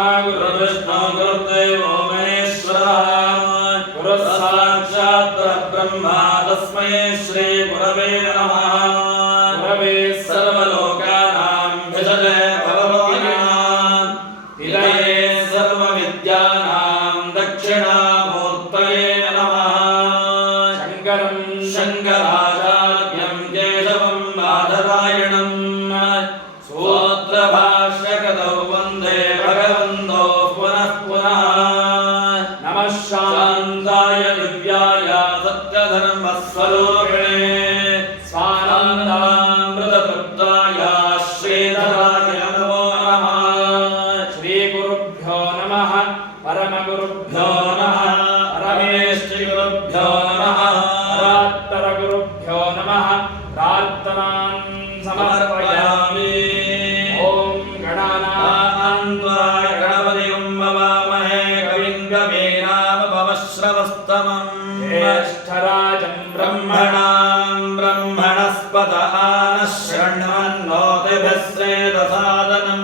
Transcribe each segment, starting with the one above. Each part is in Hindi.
गुरुविष्णु गुरुदेवो महेश्वरः गुरुः साक्षात् परब्रह्म तस्मै श्री गुरवे नमः गुरवे सर्वलोकानां भिषजे भवरोगिणां निलये सर्वविद्यानां दक्षिणामूर्तये नमः शङ्करं शङ्कराचार्यं केशवं बादरायणं सूत्रभाष्यकृतौ वन्दे भगवन्तौ पुनः पुनः नमः शान्ताय दिव्याय सत्यधर्मस्वरूपिणे स्वानन्दामृततृप्ताय श्रीधराय नमो नमः श्रीगुरुभ्यो नमः परमगुरुभ्यो नमः परमेष्ठिगुरुभ्यो नमः परात्परगुरुभ्यो नमः प्रार्थनां समर्पयामि ॐ गणानां गणपतिं ववामहे कविं कवीनामुपमश्रवस्तमं ज्येष्ठराजं ब्रह्मणां ब्रह्मणस्पतः नः शृण्वन्नोतिभिः श्रेयसादनं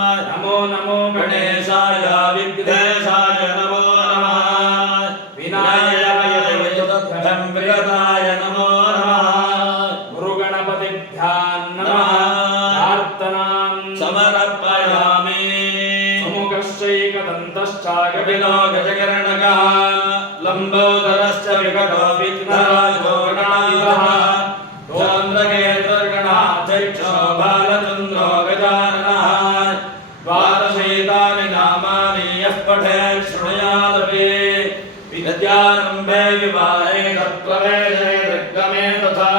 नमो नमो गणेशाय विघ्नेशाय नमो नमः विनायकाय विद्युतं विगताय नमो नमः गुरुगणपतिभ्यां नमः प्रार्थनां समर्पयामि सुमुखश्चैकदन्तश्चागविनो गजकर्णकः लम्बोदरश्च विकटो विघ्नराजो गणाधिपः दोन्द्रकेतुर्गणाध्यक्षो बालचन्द्रो गजाननः द्वादशैतानि नामानि यः पठेत् शृणुयादपि विद्यारम्भे विवाहे तत्प्रवेशे दुर्गमे तथा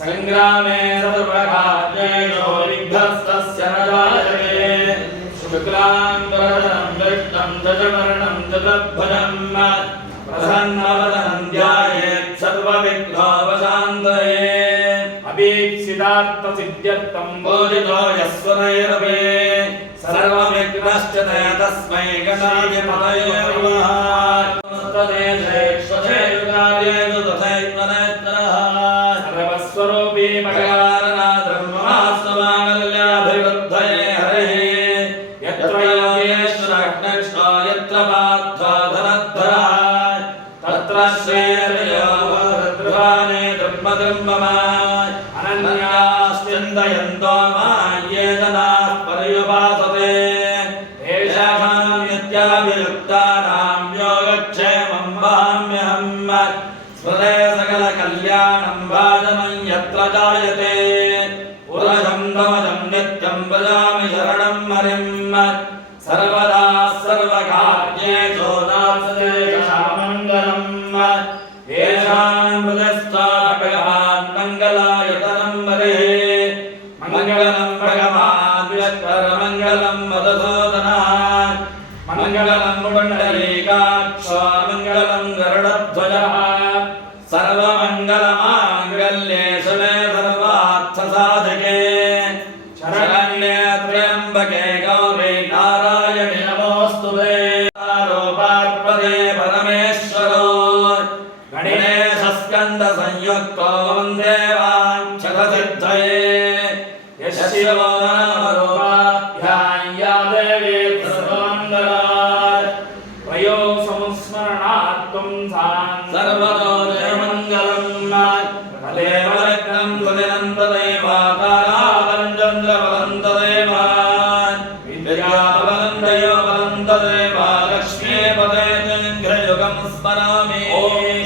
संग्रामे सर्वकार्येषु विघ्नस्तस्य न जायते शुक्लाम्बरधरं विष्णुं दशवर्णं चतुर्भुजं प्रसन्नवदनं ध्यायेत् सर्वविघ्नोपशान्तये अभीप्सितार्थसिद्ध्यर्थं बोधितो यस्वरैरपि सर्वविघ्नश्च ते तस्मै गणाधिपतये नमः तदेशेष्वदेशुकार्येषु तथैत्वनेत्रः सर्वस्वरूपी मकरारनाथर्ममास्तमाङ्गल्याभिवृद्धये हरिः यत्र योगेश्वरकृष्णो यत्र पार्थो धनद्धरः तत्र श्रेयो भद्रवाणे धर्मधर्ममा अनन्याश्चिन्तयन्तो ये जनाः पर्युपासते तेषां नित्याभियुक्तानां योगक्षेमं वहाम्यहम् स्मृते सकलकल्याणं भाजनं यत्र जायते पुरजं दमजं नित्यं भजामि शरणं हरिं सर्वदा सर्वकार्येषु नास्तेषामङ्गलम् येषां हृदयस्था भगवान् मङ्गलायतनं हरिः मङ्गलं भगवान् विष्णुर्मङ्गलं मधुसूदनः मङ्गलं पुण्डरीकाक्षो मङ्गलं गरुडध्वजः सर्वमङ्गलमाङ्गल्ये शिवे सर्वार्थसाधके शरण्ये त्र्यम्बके गौरी नारायणि नमोऽस्तुते पार्वते परमेश्वरो गणेशस्कन्दसंयुक्तो वन्दे वाञ्छदसिद्धये यशिवो नमरूपाभ्यां या देवी सर्वमङ्गलात् वयो संस्मरणात्वं सर्वतो जयमङ्गलं तदेव लग्नं तुलिनं तदैव ताराबलं चन्द्रबलं तदैव विद्याबलं दयोबलं तदैव लक्ष्मीपदे चन्द्रयुगं स्मरामि ॐ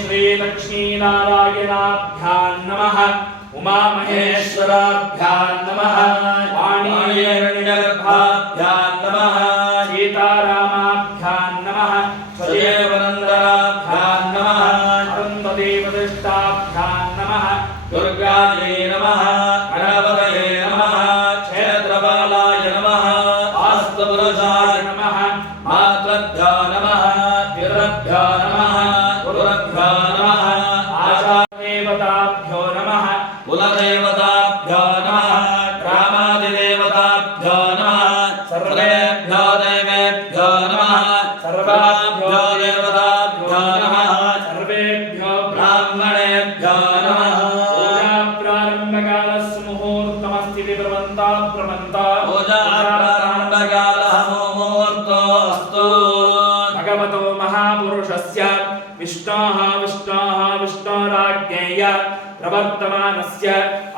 श्रीलक्ष्मीनारायणाभ्यां नमः उमामहेश्वराभ्यां नमः वाणीहिरण्यगर्भाभ्यां नमः सीतारामाभ्यां नमः स्वदेवनन्दराभ्यां नमः अरुन्धतीप्रतिष्ठाभ्यां नमः दुर्गायै नमः गणपतये नमः क्षेत्रपालाय नमः आस्तपुरुषाय नमः मातृभ्यो नमः पितृभ्यो नमः गुरुभ्यो नमः आचार्यदेवताभ्यो नमः कुलदेवताभ्यो नमः ग्रामादिदेवताभ्यो नमः सर्वेभ्यो देवेभ्यो नमः संवत्सरस्य विष्णोराज्ञेय प्रवर्तमानस्य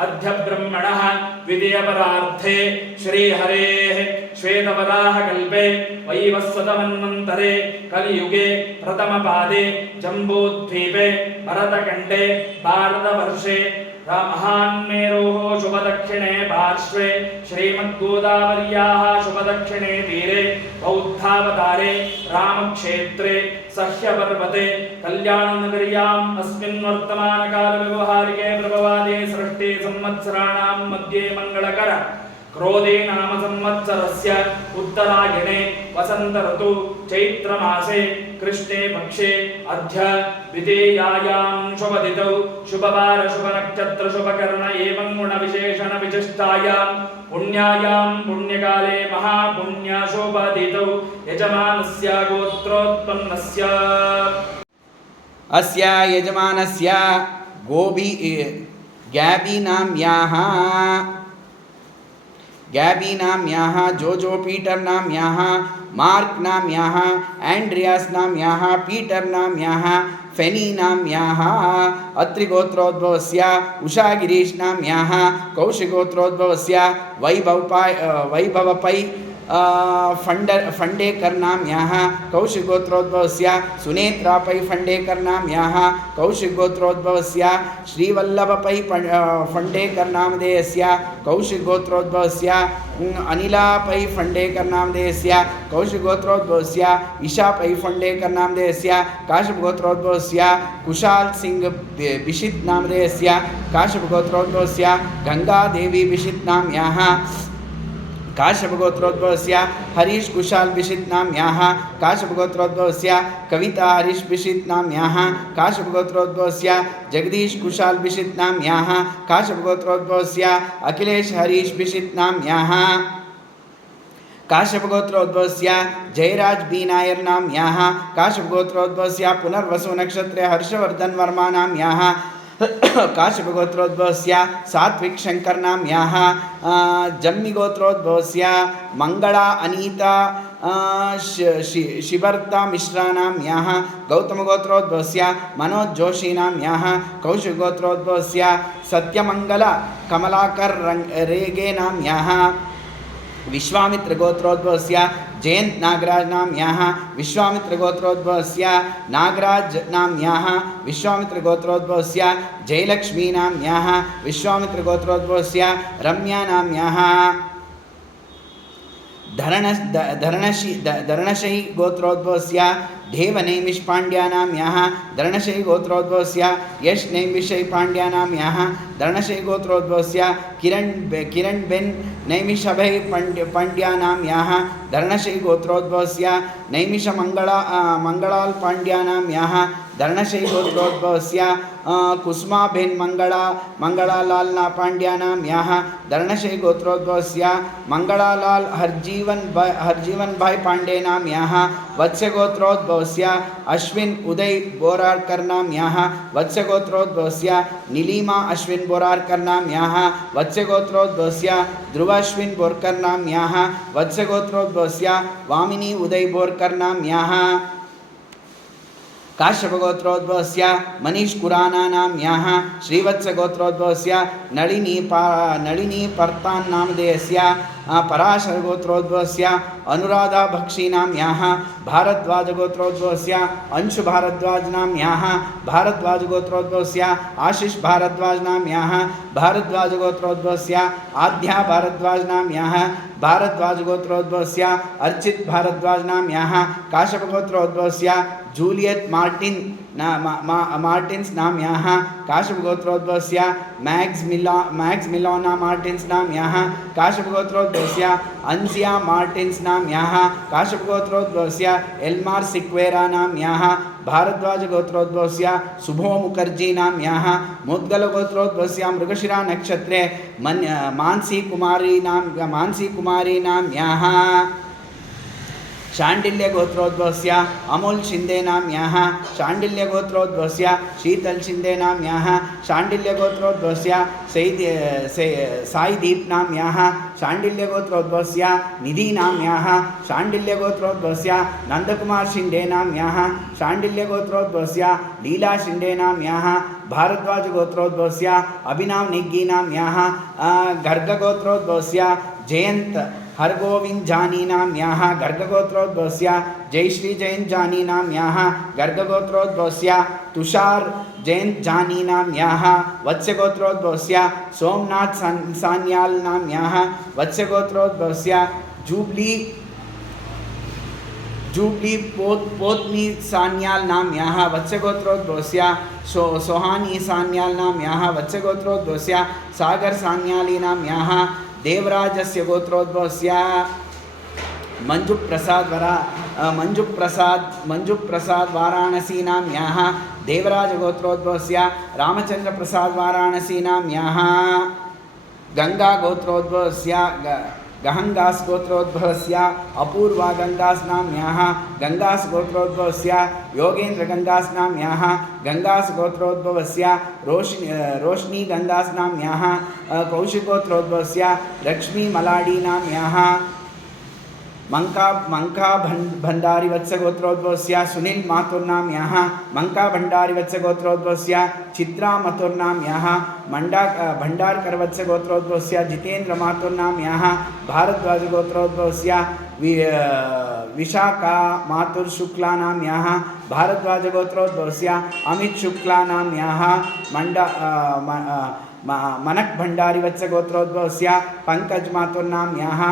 अद्य ब्रह्मणः द्वितीयपरार्थे श्रीहरेः श्वेतवराहकल्पे वैवस्वतमन्वन्तरे कलियुगे प्रथमपादे जम्बूद्वीपे भरतखण्डे भारतवर्षे महान्मेरोः शुभदक्षिणे पार्श्वे श्रीमद्गोदावर्याः शुभदक्षिणे तीरे बौद्धावतारे रामक्षेत्रे सह्यपर्वते कल्याणनगर्याम् अस्मिन् वर्तमानकालव्यवहारिके प्रभवादे सृष्टे संवत्सराणां मध्ये मङ्गलकर क्रोधे नाम संवत्सरस्य उत्तरायणे वसंत ऋतु चैत्रमासे कृष्णे पक्षे अद्य द्वितीयायां शुभतिथौ शुभवार शुभनक्षत्र शुभकर्ण एवं गुणविशेषण विशिष्टायां पुण्यायां पुण्यकाले महापुण्यशुभतिथौ यजमानस्य गोत्रोत्पन्नस्य अस्य यजमानस्य गैबी नाम्याः जोजो पीटर नाम्याः मार्क नाम्याः एंड्रियास नाम्याः पीटर नाम्याः फेनी नाम्याः अत्रिगोत्रोद्भवस्य उषागिरीश नाम्याः कौशिगोत्रोद्भवस्य वैभवपै फंडेकर नाम्याः कौशिगोत्रोद्भवस्य सुनेत्रा पै फंडेकर नाम्याः कौशिगोत्रोद्भवस्य श्रीवल्लभपै फंडेकर नामधेयस्य कौशिगोत्रोद्भवस्य अनिला पै फंडेकर नामधेयस्य कौशिगोत्रोद्भवस्य ईशा पै फंडेकर नामधेयस्य काश्यपगोत्रोद्भवस्य कुशाल सिंह बिशित नामधेयस्य काश्यपगोत्रोद्भवस्य गंगादेवी बिशित नाम्याः काश्यपगोत्रोद्भवस्य हरीश कुशाल बिशित नाम्याः काश्यपगोत्रोद्भवस्य कविता हरीश बिशित नाम्याः काश्यपगोत्रोद्भवस्य जगदीश कुशाल बिशित नाम्याः काश्यपगोत्रोद्भवस्य अखिलेश हरीश बिशित नाम्याः काश्यपगोत्रोद्भवस्य जयराज बी नायर नाम्याः काश्यपगोत्रोद्भवस्य पुनर्वसु नक्षत्रे हर्षवर्धन वर्मा नाम्याः काश्यपगोत्रोद्भवस्य सात्विक शंकर नाम्याः जम्मिगोत्रोद्भवस्य मंगला अनीता शिवर्ता मिश्रा नाम्याः गौतमगोत्रोद्भवस्य मनोज जोशी नाम्याः कौशिकगोत्रोद्भवस्य सत्यमंगल कमलाकर रेगे नाम्याः विश्वामित्र गोत्रोद्भवस्य जयंत नागराज नाम्याः विश्वामित्र गोत्रोद्भवस्य नागराज नाम्याः विश्वामित्र गोत्रोद्भवस्य जयलक्ष्मी नाम्याः विश्वामित्र गोत्रोद्भवस्य रम्या नाम्याः धरणशयी गोत्रोद्भवस्य देवनैमिष पांड्या नाम्याः धरणशयी गोत्रोद्भवस्य यश नैमिषय पांड्या नाम्याः धरणशयी गोत्रोद्भवस्य किरण बेन नैमिषभय पांड्या नाम्याः धरणशयी गोत्रोद्भवस्य नैमिष मंगलाल पांड्या नाम्याः धरणशयी गोत्रोद्भवस्य कुसुमाबेन मंगलालाल पांड्या नाम्याः धरणशयी गोत्रोद्भवस्य मंगलालाल हरजीवन भाई पांडे नाम्याः वत्स्यगोत्रोद्भवस्य अश्विन उदय बोरारकर नाम्याः वत्स्यगोत्रोद्भवस्य नीलिमा अश्विन बोरारकर नाम्याः वत्स्यगोत्रोद्भवस्य ध्रुवाश्विन बोरकर नाम्याः वत्स्यगोत्रोद्भवस्य वामिनी उदय बोरकर नाम्याः काश्यपगोत्रोद्भवस्य मनीष कुराना नाम्याः श्रीवत्सगोत्रोद्भवस्य नलिनी पर्तान नामधेयस्य पराशरगोत्रोद्भवस्य अनुराधा भक्षी नाम्याः भारद्वाजगोत्रोद्भवस्य अंशु भारद्वाज नाम्याः भारद्वाजगोत्रोद्भवस्य आशीष भारद्वाज नाम्याः भारद्वाजगोत्रोद्भवस्य आद्या भारद्वाज नाम्याः भारद्वाजगोत्रोद्भवस्य अर्चित भारद्वाज नाम्याः काश्यपगोत्रोद्भवस्य जूलियट मार्टिन्स नाम्याः काश्यपगोत्रोद्भवस्य मैक्स मिलोना मार्टिन्स नाम्याः काश्यपगोत्रोद्भवस्य अंसिया मार्टिन्स नाम्याः काश्यपगोत्रोद्भवस्य एल्मार सिक्वेरा नाम्याः भारद्वाजगोत्रोद्भवस्य शुभो मुखर्जी नाम्याः मुद्गलगोत्रोद्भवस्य मृगशिरा नक्षत्रे मानसी कुमारी नाम्याः शाण्डिल्यगोत्रोद्भवस्य अमूल शिंदे नाम्याः शाण्डिल्यगोत्रोद्भवस्य शीतल शिंदे नाम्याः शाण्डिल्यगोत्रोद्भवस्य साईदीप नाम्याः शाण्डिल्यगोत्रोद्भवस्य निधि नाम्याः शाण्डिल्यगोत्रोद्भवस्य नंदकुमार शिंदे नाम्याः शाण्डिल्यगोत्रोद्भवस्य लीला शिंदे नाम्याः भारद्वाज गोत्रोद्भवस्य अभिनव निग्गी नाम्याः गर्गगोत्रोद्भवस्य जयंत हरगोविंद जानी नाम्याः गर्गगोत्रोद्भवस्य जयश्री जयंत जानी नाम्याः गर्गगोत्रोद्भवस्य तुषार जयंत जानी नाम्याः वत्स्यगोत्रोद्भवस्य सोमनाथ सान्याल नाम्याः वत्स्यगोत्रोद्भवस्य जूबली पोतनी सान्याल नाम्याः वत्स्यगोत्रोद्भवस्य सोहानी सान्याल नाम्याः वत्स्यगोत्रोद्भवस्य सागर सान्याली नाम्याः देवराजस्य गोत्रोद्भवस्य मंजुप्रसाद वाराणसी नाम्याः देवराज गोत्रोद्भवस्य रामचंद्र प्रसाद वाराणसी नाम्याः गंगा गोत्रोद्भवस्य गहंगास गोत्रोद्भवस्य अपूर्वा गंगास नाम्याः गंगास गोत्रोद्भवस्य योगेंद्र गंगास नाम्याः गंगास गोत्रोद्भवस्य रोशनी गंगास नाम्याः कौशिक गोत्रोद्भवस्य लक्ष्मी मलाडी नाम्याः मंका भंडारी वत्स गोत्रोद्भवस्य सुनील माथुर नाम्याः मंका भंडारी वत्स गोत्रोद्भवस्य चित्रा मथुर नाम्याः भंडारकर वत्स गोत्रोद्भवस्य जितेंद्र माथुर नाम्याः भारद्वाज गोत्रोद्भवस्य विशाखा माथुर शुक्ला नाम्याः भारद्वाज गोत्रोद्भवस्य अमित शुक्ला नाम्याः मनक भंडारी वत्स गोत्रोद्भवस्य पंकज माथुर नाम्याः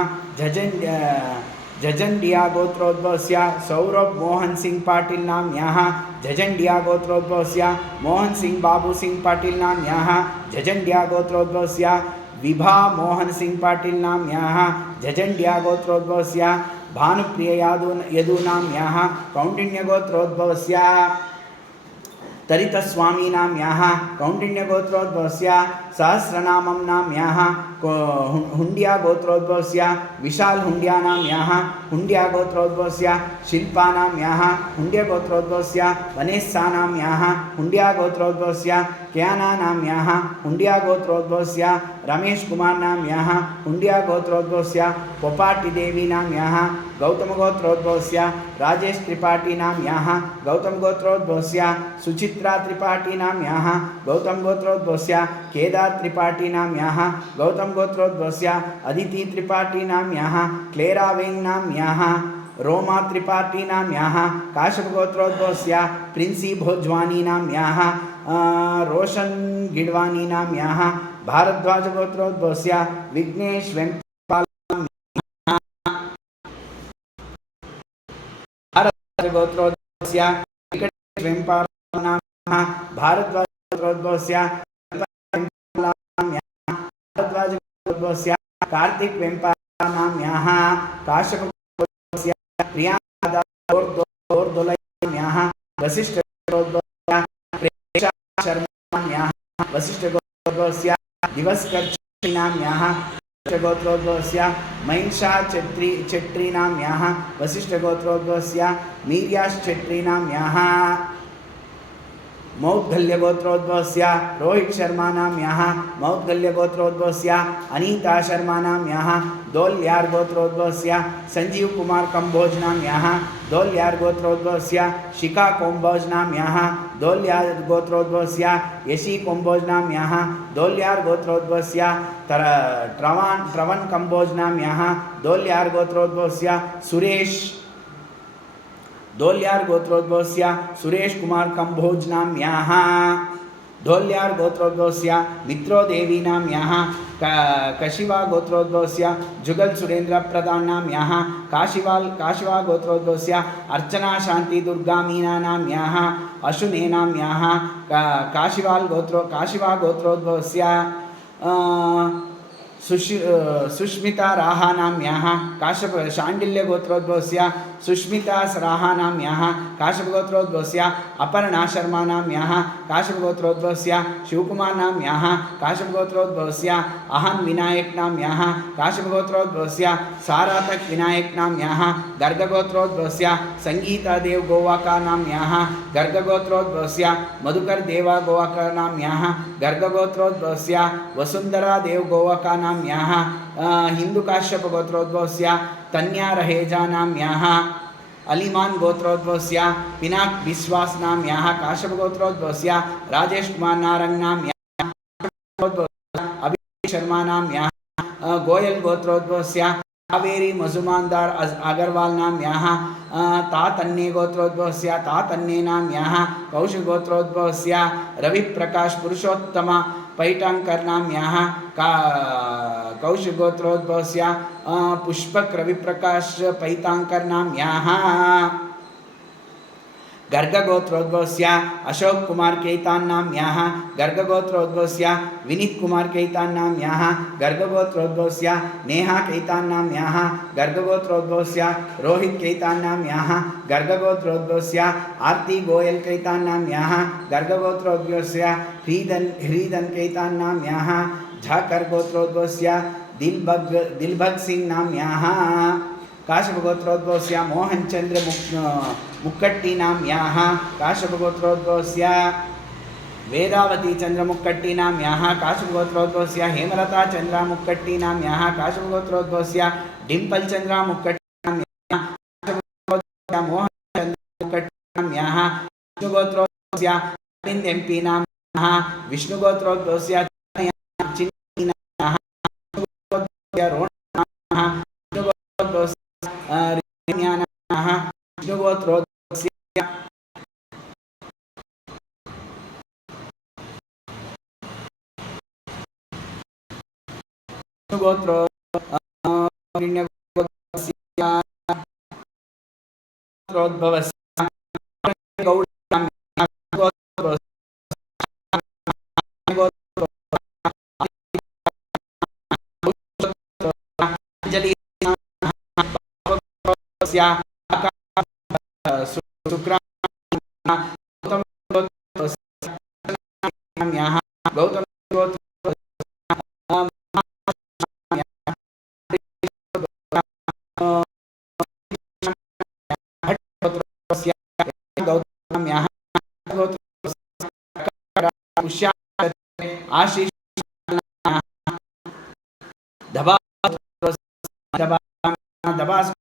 जजंडिया गोत्रोद्भवस्य सौरभ मोहन सिंह पाटिल नाम्याः जजंडिया गोत्रोद्भवस्य मोहन सिंह बाबू सिंह पाटिल नाम्याः जजंडिया गोत्रोद्भवस्य विभा मोहन सिंह पाटिल नाम्याः जजंडिया गोत्रोद्भवस्य भानुप्रिय यदु नाम्याः कौंडिन्य गोत्रोद्भवस्य तरितस्वामी नाम्याः कौंडिन्य गोत्रोद्भवस्य सहस्रनामं नाम्याः हुंडिया गोत्रोद्भवस्य विशाल हुंडिया नाम्याः हुंडिया गोत्रोद्भवस्य शिल्पा नाम्याः हुंडिया गोत्रोद्भवस्य वनेस्सा नाम्याः हुंडिया गोत्रोद्भवस्य क्याना नाम्याः हुंडिया गोत्रोद्भवस्य रमेश कुमार नाम्याः हुंडिया गोत्रोद्भवस्य पोपाटी देवी नाम्याः गौतम गोत्रोद्भवस्य राजेश त्रिपाठी नाम्याः गौतम गोत्रोद्भवस्य सुचित्रा त्रिपाठी नाम्याः गौतम गोत्रोद्भवस्य केदार त्रिपाठी नाम्याः गौतम गोत्रोद्भवस्य अदिति त्रिपाठी नाम्याः क्लेरा वेंग नाम्याः रोमा त्रिपाठी नाम्याः काश्यप गोत्रोद्भवस्य प्रिंसी भोजवानी नाम्याः रोशन गिडवानी नाम्याः भारद्वाज गोत्रोद्भवस्य विघ्नेश वेंपाल भारद्वाज गोत्रोद्भवस्य वेंपाल नाम्याः भारद्वाज गोत्रोद्भवस्य भारद्वाज गोत्रोद्भवस्य कार्तिक वेंपाल नाम्याः काश्यप गोत्रोद्भवस्य प्रियांका दोरदोलैन्याः वशिष्ठ गोत्रोद्भवस्य प्रेषा शर्मा नाम्याः वशिष्ठ गोत्रोद्भवस्य दिवस्कर नाम्याः वशिष्ठ गोत्रोद्भवस्य महिषा चेट्री नाम्याः वशिष्ठ गोत्रोद्भवस्य मीर्याश चेट्री नाम्याः मौद्गल्य गोत्रोद्भवस्य रोहित शर्मा नाम्याः मौद्गल्य गोत्रोद्भवस्य अनीता शर्मा नाम्याः दोल्यार गोत्रोद्भवस्य संजीव कुमार कंबोज नाम्याः दोल्यार गोत्रोद्भवस्य शिखा कंबोज नाम्याः दोल्यार गोत्रोद्भवस्य यशी कंबोज नाम्याः दोल्यार गोत्रोद्भवस्य ट्रवन कंबोज नाम्याः दोल्यार गोत्रोद्भवस्य दोल्यार गोत्रोद्भवस्य सुरेश कुमार कंबोज नाम्याः दोल्यार गोत्रोद्भवस्य मित्रोदेवी नाम्याः कशिवा गोत्रोद्भवस्य जुगल सुरेंद्र प्रधान नाम्याः काशिवा गोत्रोद्भवस्य अर्चना शांति दुर्गा मीना नाम्याः अशुने नाम्याः काशिवा गोत्रोद्भवस्य सुष्मिता राहानाम्याः काश्यप शाण्डिल्यगोत्रोद्भवस्य सुष्मिता राहानाम्याः काश्यपगोत्रोद्भवस्य अपर्णा शर्मानाम्याः काश्यपगोत्रोद्भवस्य शिवकुमारनाम्याः काश्यपगोत्रोद्भवस्य अहन् विनायकनाम्याः काश्यपगोत्रोद्भवस्य सारातक विनायकनाम्याः गर्गगोत्रोद्भवस्य संगीतादेव गोवाकानाम्याः गर्गगोत्रोद्भवस्य मधुकर देवा गोवाकानाम्याः गर्गगोत्रोद्भवस्य वसुंधरा देव गोवाकानाम्याः हिंदू काश्यप गोत्रोद्भवस्य तन्या रहेजानाम्याः अलीमान गोत्रोद्भवस्य पिनाक विश्वास नाम्याः काश्यप गोत्रोद्भवस्य राजेश कुमार नारंग नाम्याः अभिषेक शर्मा नाम्याः गोयल गोत्रोद्भवस्य कावेरी मजुमानदार अगरवाल नाम्याः तातन्ने गोत्रोद्भवस्य तातन्ने नाम्याः कौशिक गोत्रोद्भवस्य रविप्रकाश पुरुषोत्तम पैटांकर नाम्याः कौशिक गोत्रोद्भवस्य पुष्पक रविप्रकाश पैतांकर नाम्याः गर्गगोत्रोद्भवस्य अशोक कुमार केतान नाम्याः गर्गगोत्रोद्भवस्य विनीत कुमार केतान नाम्याः गर्गगोत्रोद्भवस्य नेहा केतान नाम्याः गर्गगोत्रोद्भवस्य रोहित केतान नाम्याः गर्गगोत्रोद्भवस्य आरती गोयल केतान नाम्याः गर्गगोत्रोद्भवस्य ह्रीदन केतान नाम्याः झाकर गोत्रोद्भवस्य दिलभग सिंह नाम्याः काश्यप गोत्रोद्भवस्य मोहन चंद्र मुक्कट्टी नाम्याः काश्यप गोत्रोद्भवस्य वेदावती चंद्र मुक्कट्टी नाम्याः काश्यप गोत्रोद्भवस्य हेमलता चंद्र मुक्कट्टी नाम्याः काश्यप गोत्रोद्भवस्य डिंपल चंद्र मुक्कट्टी नाम्याः मोहन चंद्र मुक्कट्टी नाम्याः विष्णु गोत्रोद्भवस्य अरविंद एमपी नाम्याः विष्णु गोत्रोद्भवस्य चिन्नी नाम्याः रोहन नाम्याः गौतम आशीष दबास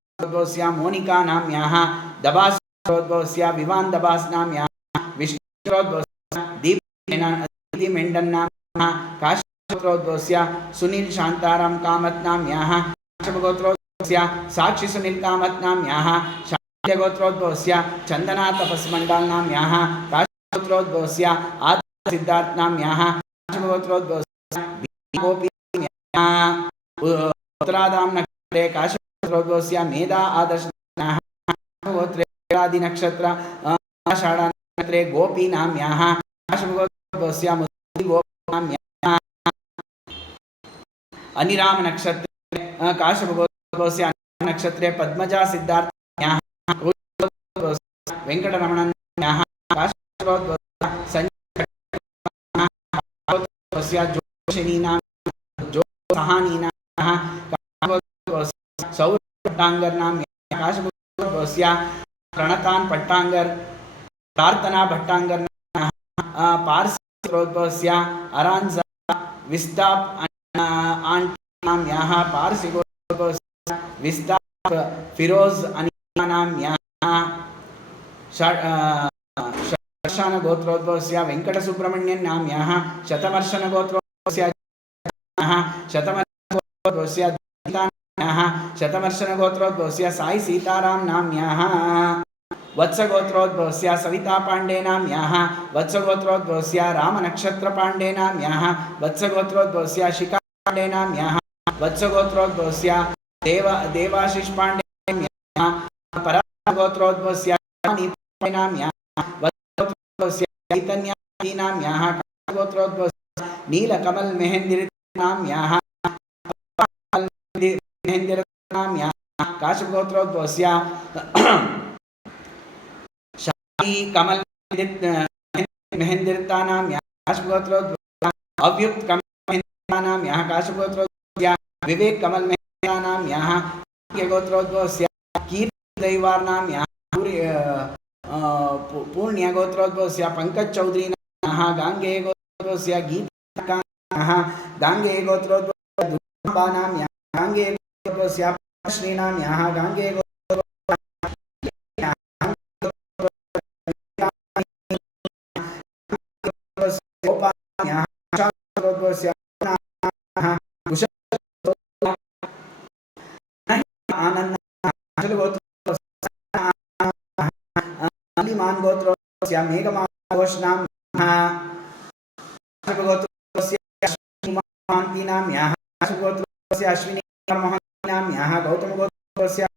मोनिका नाम्याः दबास विवान दबास नाम्याः विष्णु दीप्ति मेंडन नाम्याः काश्यपोद्भवस्य सुनील शांताराम कामत नाम्याः काश्यपगोत्रोद्भवस्य साक्षी सुनील कामत नाम्याः शाक्यगोत्रोद्भवस्य चंदना तपस्मंडल नाम्याः काश्यपगोत्रोद्भवस्य आदित्य सिद्धार्थ नाम्याः काश्यपगोत्रोद्भवस्य गोपी उत्तराधाम नक्षत्रे काश्यपगोत्रोद्भवस्य मेधा आदर्श गोत्रे आदि नक्षत्र आषाढ़ नक्षत्रे गोपी नाम्याः काश्यपगोत्रोद्भवस्य मुद्दी गोपी नाम्याः अनिराम नक्षत्रे काश्यपगोत्रोद्भवस्य नक्षत्रे पद्मजा सिद्धार्थ नाम्याः वेंकटरमण नाम्याः काश्यपगोत्रोद्भवस्य संजय जोशिनी नाम्याः सहानी नाम्याः सौर भट्टांगर नाम्याः काश्यपगोत्रोद्भवस्य प्रणतान भट्टांगर प्रार्थना भट्टांगर नाम्याः पारसीगोत्रोद्भवस्य अरांजा विस्ताप आंटी नाम्याः पारसीगोत्रोद्भवस्य विस्ताप फिरोज अनिता नाम्याः शतवर्षण गोत्रोद्भवस्य वेंकट सुब्रह्मण्यन नाम्याः शतवर्षण गोत्रोद्भवस्य शतवर्षण शतवर्षण गोत्रोद्भवस्य साई सीताराम नाम्याः वत्स गोत्रोद्भवस्य सविता पांडे नाम्याः वत्स गोत्रोद्भवस्य राम नक्षत्र पांडे नाम्याः वत्स गोत्रोद्भवस्य शिखा पांडे नाम्याः वत्स गोत्रोद्भवस्य देवाशीष पांडे नाम्याः परा गोत्रोद्भवस्य नाम्याः वत्स गोत्रोद्भवस्य चैतन्य नाम्याः गोत्रोद्भवस्य नीलकमल महेंद्र नाम्याः मेहेन्दिरतानां याः काश्यपगोत्रोद्भवस्य शाही कमल मेहेन्दिरतानां याः काश्यपगोत्रोद्भवस्य अव्युक्त कमल मेहेन्दिरतानां याः काश्यपगोत्रोद्भवस्य विवेक कमल मेहेन्दिरतानां याः गोत्रोद्भवस्य कीर्तिदैवार्नां याः पूर्ण्यगोत्रोद्भवस्य पंकज चौधरी गांगे गोत्रोद्भवस्य गीताकाः गांगे गोत्रोद्भवस्य दुर्गाम्बानां याः गांगे गोत्रोद्भवस्य श्रीनां याः गांगे गोत्रोद्भवस्य आनंद मान गोत्रोद्भवस्य मेघमान घोषणां गोत्रोद्भवस्य अश्विनीमान्तीनां याः गोत्रोद्भवस्य अश्विनी महन्तीनां याः गौतम गोत्रोद्भवस्य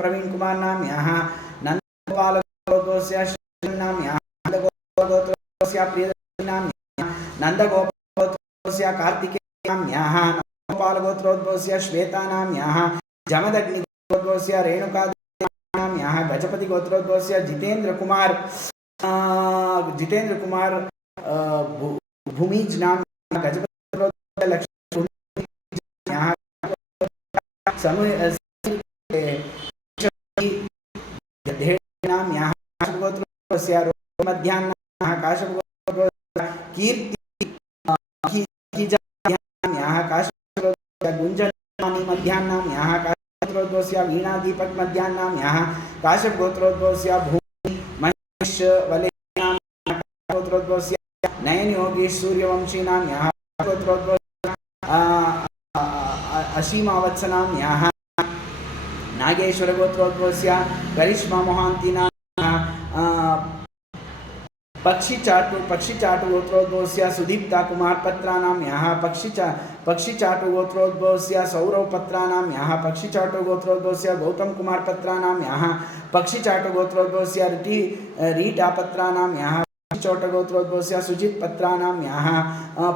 प्रवीण कुमार नाम याः नंदगोपाल गोत्रोद्भवस्य श्रीनां याः नंदगोत्रोद्भवस्य प्रियदर्शनी नाम याः नंदगोपाल गोत्रोद्भवस्य कार्तिकेय नाम याः नंदगोपाल गोत्रोद्भवस्य श्वेता नाम याः जमदग्नि गोत्रोद्भवस्य रेणुका याः गजपति गोत्रोद्भवस्य जितेंद्र कुमार भूमिज नाम गजपति गोत्रोद्भवस्य लक्ष्मी याः नाम याः गोत्रोद्भवस्य मध्याह्न काश्यप गोत्रोद्भवस्य कीर्ति याः काश्यप गुंजन मध्याह्नां याः गोत्रोद्भवस्य वीणा दीपक मध्याह्नां याः काश्यप गोत्रोद्भवस्य भूमि महेश वलेनां गोत्रोद्भवस्य नयन योगेश सूर्यवंशीनां याः गोत्रोद्भवस्य असीमावत्सनां याः नागेश्वर गोत्रोद्भवस्य करिश्मा मोहान्तीनां पक्षीचाटु गोत्रोद्भवस्य सुदीप्ता कुमार पत्रानां याः पक्षीचाटु गोत्रोद्भवस्य सौरव पत्रानां याः पक्षीचाटु गोत्रोद्भवस्य गौतम कुमार पत्रानां याः पक्षीचाटु गोत्रोद्भवस्य रीटा पत्रानां याः पक्षीचाटु गोत्रोद्भवस्य सुजित पत्रानां याः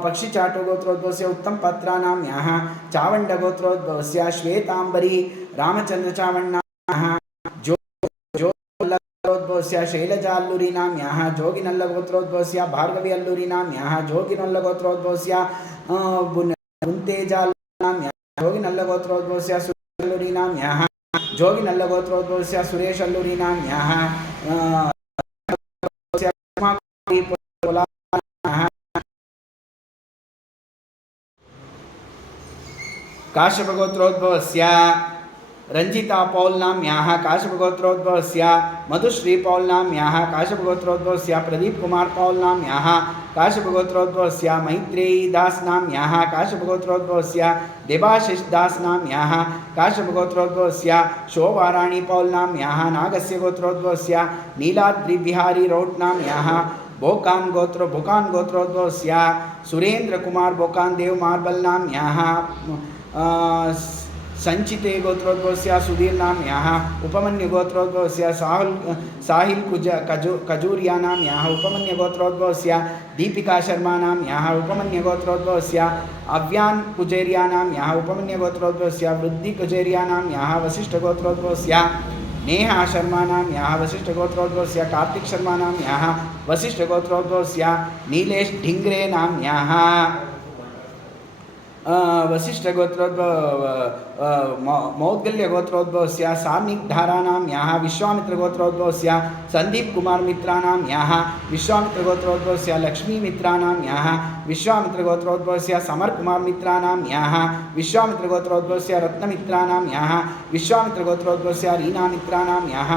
पक्षीचाटु गोत्रोद्भवस्य उत्तम पत्रानां याः चावंड गोत्रोद्भवस्य श्वेतांबरी रामचंद्र चावण्णां याः गोत्रोद्भवस्य शैलजा अल्लूरीनां याः जोगिनल्ल गोत्रोद्भवस्य भार्गवी अल्लूरीनां याः जोगिनल्ल गोत्रोद्भवस्य बुन्तेजा अल्लूरीनां याः जोगिनल्ल गोत्रोद्भवस्य सुरेश अल्लूरीनां याः जोगिनल्ल गोत्रोद्भवस्य सुरेश अल्लूरीनां याः काश्यप गोत्रोद्भवस्य रंजिता पौल नाम याः काश्यप गोत्रोद्भवस्य मधुश्री पौल नाम याः काश्यप गोत्रोद्भवस्य प्रदीप कुमार पौल नाम याः काश्यप गोत्रोद्भवस्य मैत्रेयी दास नाम याः काश्यप गोत्रोद्भवस्य देवाशिष दास नाम याः काश्यप गोत्रोद्भवस्य शोभाराणी पौल नाम याः नागस्य गोत्रोद्भवस्य नीलाद्रि बिहारी रौट नाम याः भोकान गोत्रोद्भवस्य सुरेंद्र कुमार बोकान देव मार्बल नाम याः संचिते गोत्रोद्भवस्य सुधीर नाम याः उपमन्यु गोत्रोद्भवस्य साहिल कजूरिया नाम याः उपमन्यु गोत्रोद्भवस्य दीपिका शर्मा नाम याः उपमन्यु गोत्रोद्भवस्य अव्यान कुजेरिया नाम याः उपमन्यु गोत्रोद्भवस्य वृद्धि कुजेरिया नाम याः वशिष्ठ गोत्रोद्भवस्य नेहा शर्मा नाम याः वशिष्ठ गोत्रोद्भवस्य कार्तिक शर्मा नाम याः वशिष्ठ गोत्रोद्भवस्य नीलेश ढिंगरे नाम याः वशिष्ठ गोत्रोद्भव मौद्गल्य गोत्रोद्भवस्य सार्निक धारानां याः विश्वामित्र गोत्रोद्भवस्य संदीप कुमार मित्रानां याः विश्वामित्र गोत्रोद्भवस्य लक्ष्मी मित्रानां याः विश्वामित्र गोत्रोद्भवस्य समर कुमार मित्रानां याः विश्वामित्र गोत्रोद्भवस्य रत्नमित्रानां याः विश्वामित्र गोत्रोद्भवस्य रीना मित्रानां याः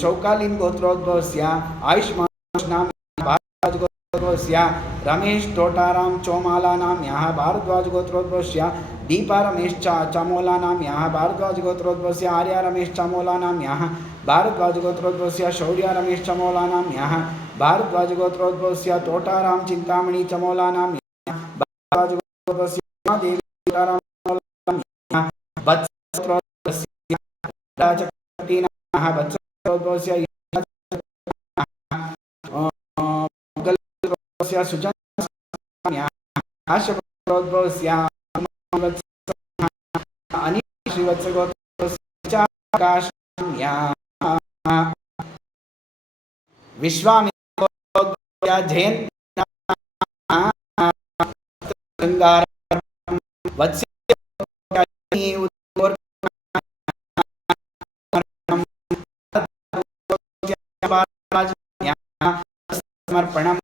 शौकालीन गोत्रोद्भवस्य आयुष्मान रमेश टोटाराम चौमाला नाम याः भारद्वाज गोत्रोद्भवस्य दीपा रमेश चामोला नाम याः भारद्वाज गोत्रोद्भवस्य आर्या रमेश चामोला नाम याः भारद्वाज गोत्रोद्भवस्य शौर्य रमेश चामोला नाम याः भारद्वाज गोत्रोद्भवस्य तोटाराम चिंतामणि चामोला नाम याः भारद्वाज गोत्रोद्भवस्य देवी तोटाराम सुजन काश्यप गोत्रोद्भवस्य श्रीवत्सगोत्रस्याकाशाम्याः विश्वामित्रोद्भवस्य जयन्त वत्स्य समर्पणं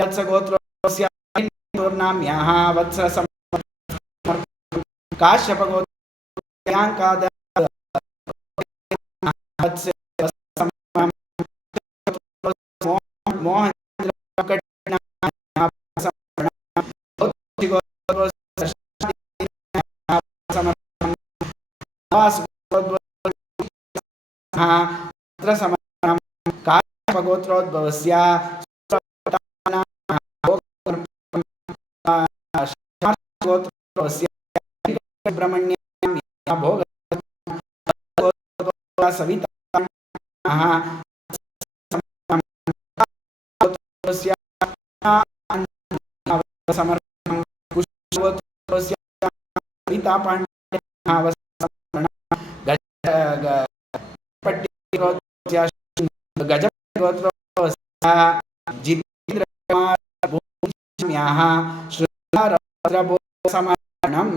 वत्सगोत्रस्य नाम्याः वत्स काश्यपगोत्रयांकाद मोहन काश्यपगोत्रोद्भवस्य गोत्रोद्भवस्य ब्रह्मण्य भोग सविता समर्पणं पुष्पगोत्रस्य सविता गजपट्टिगोत्रस्य गजपट्टिगोत्रस्य जितेन्द्रकुमारभूषण्याः श्रुतरभोसमर्पणम्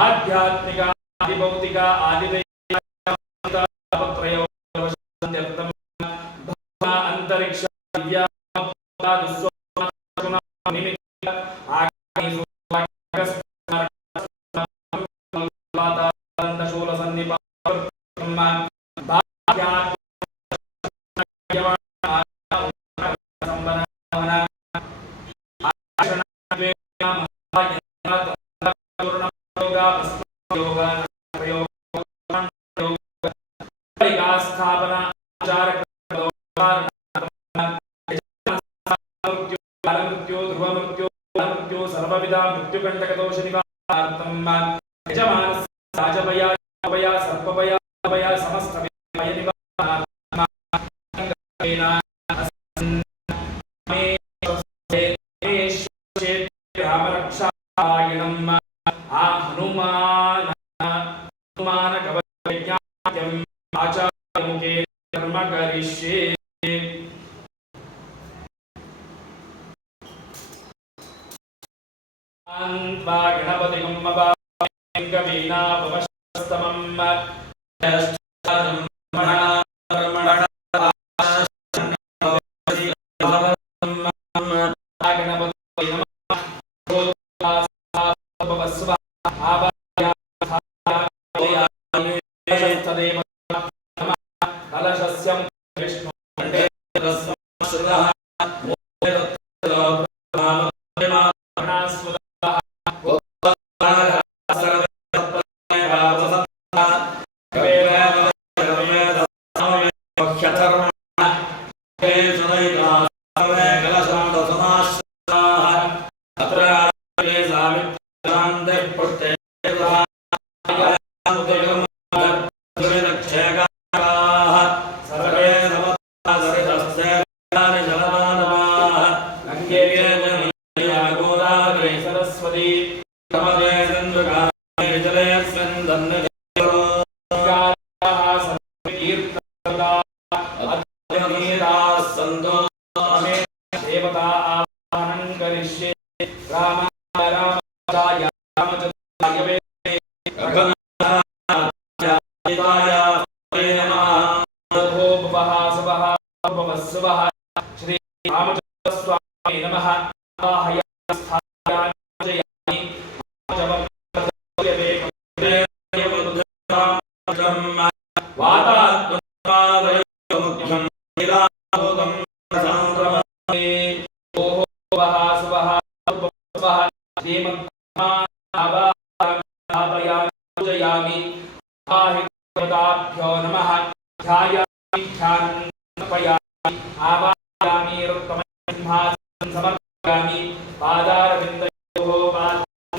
आध्यात्मिक आदिभौतिक अंतरिक्ष सर्वविधा मृत्युकंटकदोष निवारणार्थं यजमानस्य राजभया सर्पभया समस्त भय रामरक्षायणम् हनुमान कवचम् आचार्यमुखे कर्म करिष्ये गणपतिगं कवीना भवस्तमम् सरस्वती देवता आवाहनं करिष्ये राम रामाय रामचन्द्राय श्री रामचन्द्रस्वामी नमः देवताभ्यो नमः ध्यायामि ध्यानपयामि आवाहयामि रुक्मसिंहासनं समर्पयामि पादारविन्दयोः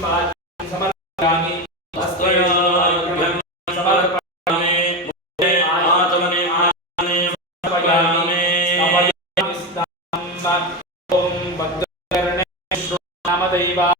पादं समर्पयामि हस्तयोः समर्पयामि मुखे आचमने समर्पयामि समर्पयामि स्नानं ॐ भद्रकर्णे नामदैवाः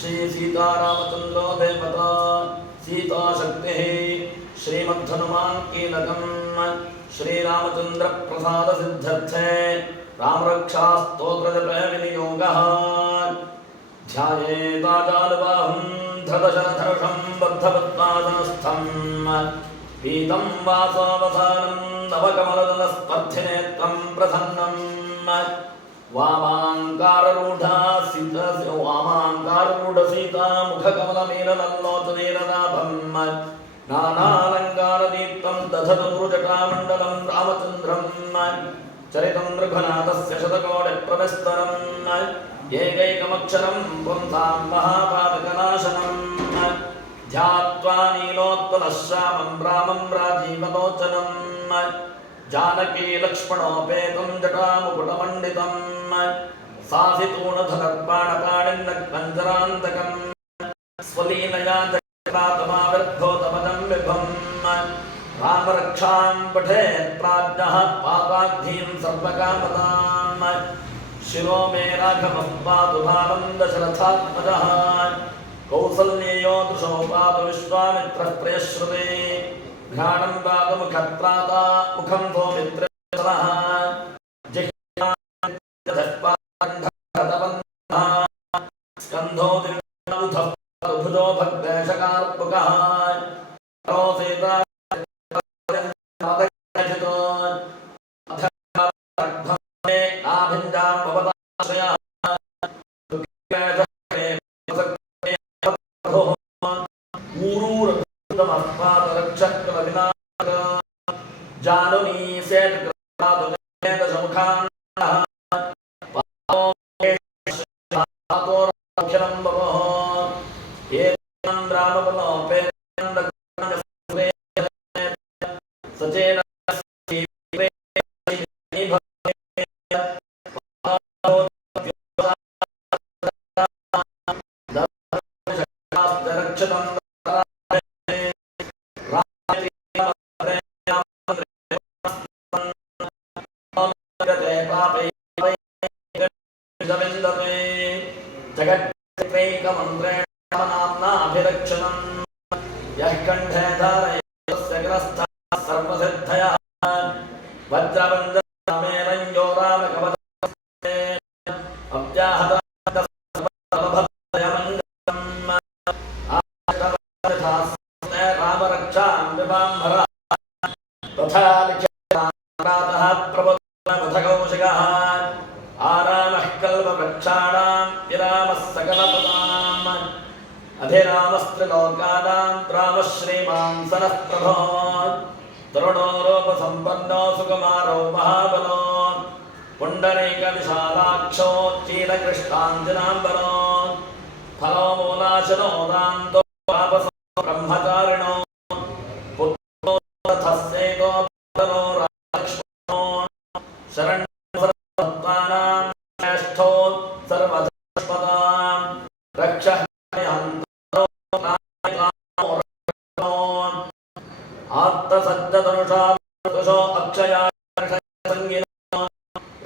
श्री सीतारामचंद्रो देवता सीता शक्ति श्रीमद्धनुमान कीलकम श्री रामचंद्र प्रसाद सिद्धर्थे राम रक्षा स्तोत्र विनियोगः ध्यायेताजालबाहुं धृतशरधर्षं बद्धपद्मासनस्थं पीतं वासावसानं नवकमलदलस्पर्धिनेत्रं प्रसन्नं वामाङ्काररूढा सीता मुखकमलमीलनल्लोचनेरनाभं नानालङ्कारदीप्तं दधतु गुरुजटामण्डलं रामचन्द्रं चरितं रघुनाथस्य शतकोटिप्रविस्तरम् एकैकमक्षरं पुंसां महापातकनाशनं ध्यात्वा नीलोत्पलश्यामं रामं राजीवलोचनं जानकी लक्ष्मणोपेतं जटामुकुटमण्डितं साधितूणधरर्पाणपाणिन्नक्पञ्जरान्तकं स्वलीलया जटातमाविर्भूतपदं विभं रामरक्षां पठेत् प्राज्ञः पापाग्धीं सर्वकामदाम् शिरो मे राघवः पातु भालं दशरथात्मजः कौसल्येयो दृशो पातु विश्वामित्रः प्रियश्रुते घ्राणं पातु मुखत्राता मुखं सौमित्रः स्कन्धो दिव्यायुधः भुजो भग्नेशकार्मुकः जाननी सेठ पापे विन्दते जगच्चैकमन्त्रेण नाम्नाभिरक्षणम् यः कण्ठे धारयस्य ग्रस्थः सर्वसिद्धयः वज्रवन्दनामेरञ्जो रामकवचस्ते अव्याहतभद्रयमङ्गलम् आष्टवरथास्ते रामरक्षां विवाम्भरः तथा लिख्यप्रातः प्रबोधकौशिकः आरामः कल्पवृक्षाणां विरामः सकलपदाम् अभिरामस्त्रिलोकानां रामः श्रीमान् सनः प्रभो तरुणो रूपसम्पन्नो सुकुमारो महाबलो पुण्डरीकविशालाक्षो चीलकृष्णाञ्जनाम्बरो फलो मूलाशनो दान्तो तापसो ब्रह्मचारिणो पुत्रो रथस्यैको बलो रामलक्ष्मणो शरण्यसर्वभक्तानां श्रेष्ठो सर्वधर्मपदां रक्षः आत्तसज्जतनुषा तुषो अक्षया संगिनो